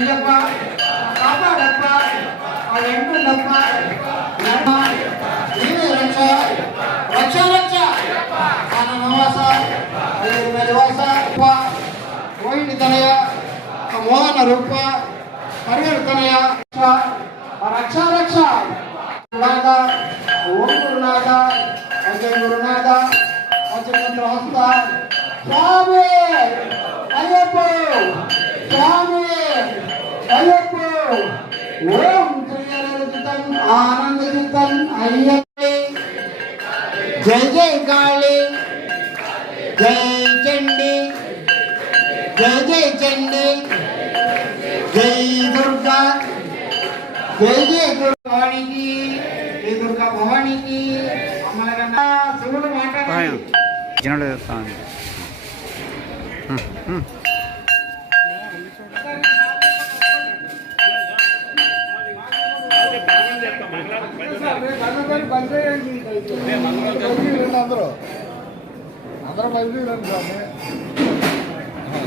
எங்கப்பா காப்பாடப்பா அது எங்குள்ளப்பா நம்மா இது ரச்சா ரச்சா ரச்சா ஆனா நவாசா? அது நவாசா அப்பா ஓய்வு தனையா? மோகன ரூபா? கருவர் தனையா? ఓం ప్రియరజితం ఆనందజితం అయ్యప్పే జై జై కాళీ జై చండి జై జై చండి జై దుర్గా జై జై దుర్గానికి జై దుర్గా భవానికి అమ్మలకన్నా శివుడు మాట్లాడాలి. జనుడు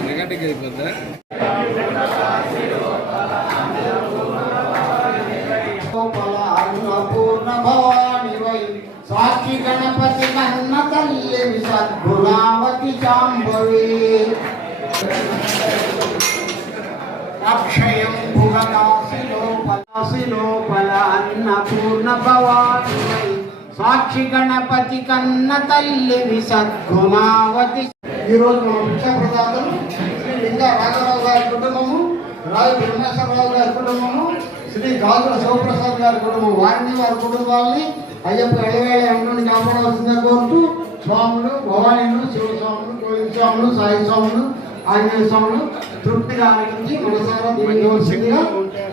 ರೆಗಾಟಿಗೆ ಬಂದೆ ಅನ್ನಪೂರ್ಣ ಭವಾನಿ ವೈ ಸಾಕ್ಷಿ ಗಣಪತಿ ನನ್ನ ತಲ್ಲಿ ಸದ್ಗುಣಾವತಿ ಜಾಂಬವಿ ಅಕ್ಷಯಂ ಭುವನಾಸಿ ಲೋಪಲಾಸಿ ಲೋಪಲ ಅನ್ನಪೂರ್ಣ ಭವಾನಿ ವೈ సాక్షి గణపతి కన్న తల్లి సద్గుణావతి. ఈ రోజు మన భిక్షా ప్రదాతలు శ్రీ లింగా రాఘరావు గారి కుటుంబము రాజు బ్రహ్మేశ్వరరావు గారి కుటుంబము శ్రీ గాజుల శివప్రసాద్ గారి కుటుంబం వారిని వారి కుటుంబాలని అయ్యప్ప ఎడవేళ ఎండని కాపాడవలసిందే కోరుతూ స్వాములు భవానీలు శివస్వాములు కోయిల స్వాములు సాయి స్వాములు ఆంజనేయ స్వాములు తృప్తిగా ఆరగించి మనసారా దీవించవలసిందిగా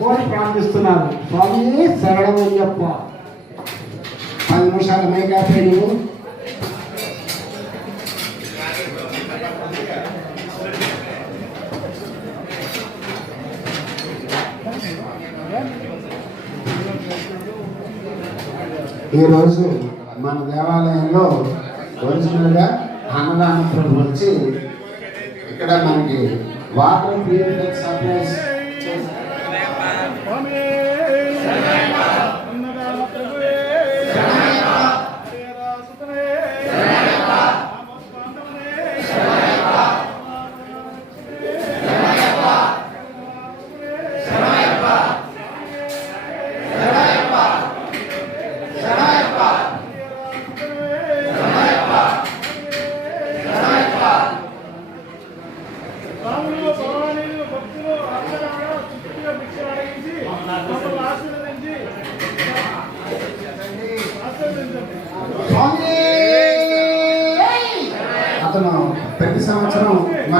కోరి ప్రార్థిస్తున్నారు స్వామి శరణమయ్యప్ప. పది మైక్ మైకాపే నువ్వు. ఈరోజు మన దేవాలయంలో ఒరిజినల్గా అన్నదాన ప్రభు వచ్చి ఇక్కడ మనకి వాటర్ ప్యూరిఫై సప్లైస్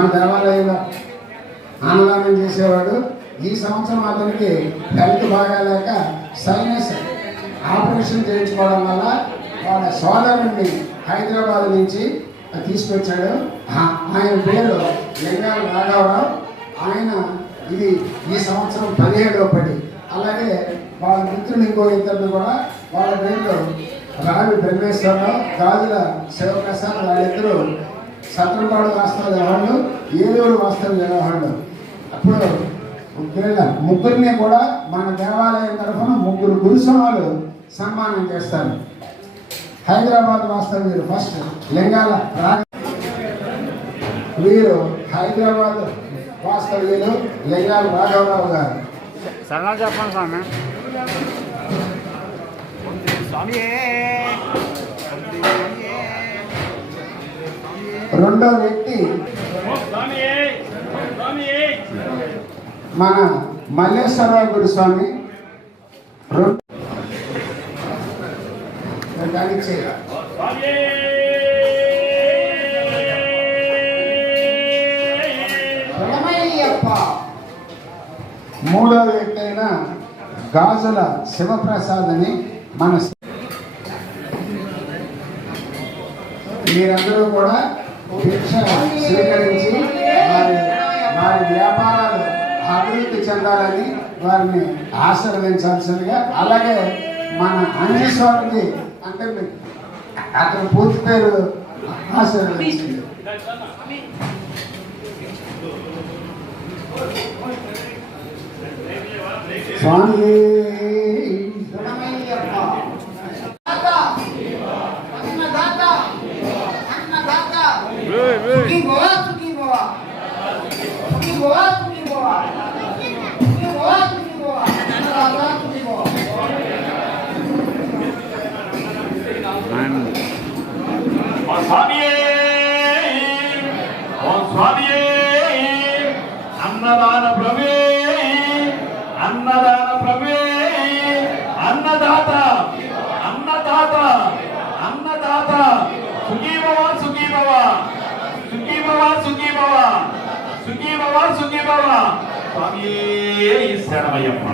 మన దేవాలయంలో అన్నదానం చేసేవాడు. ఈ సంవత్సరం అతనికి హెల్త్ బాగాలేక సైనస్ ఆపరేషన్ చేయించుకోవడం వల్ల వాళ్ళ సోదరుడిని హైదరాబాద్ నుంచి తీసుకొచ్చాడు. ఆయన పేరు లింగాల రాఘవరావు. ఆయన ఇది ఈ సంవత్సరం పదిహేడవ పడి. అలాగే వాళ్ళ మిత్రులు ఇంకో ఇద్దరిని కూడా వాళ్ళ పేర్లు రావి బ్రహ్మేశ్వరరావు గాజుల శివప్రసాద్ వాళ్ళిద్దరూ సత్రంపాడు వాస్తవ వాళ్ళు ఏలూరు వాస్తవ వాళ్ళు అప్పుడు ముగ్గురు ముగ్గురిని కూడా మన దేవాలయం తరఫున ముగ్గురు గురుస్వాములు సన్మానం చేస్తారు. హైదరాబాద్ వాస్తవ వీరు ఫస్ట్ లింగాల రాజ వీరు హైదరాబాద్ వాస్తవ్యులు లింగాల రాఘవరావు గారు. సరళ చెప్పండి స్వామి. రెండో వ్యక్తి మన మల్లేశ్వరరావు గురుస్వామి స్వామి. చేయాలి. మూడో వ్యక్తి అయిన గాజుల శివప్రసాద్ అని మన మీరందరూ కూడా భిక్ష స్వీకరించి వారి వారి వ్యాపారాలు అభివృద్ధి చెందాలని వారిని ఆశీర్వదించాల్సిందిగా. అలాగే మన అంజీశ్వరుడి అంటే అతని పూర్తి పేరు ఆశీర్వదించింది. స్వామి 아, 원사비에임 원사비에임 어, 장나라라 సుఖీభవ సుఖీభవ స్వామియే శరణమయ్యప్ప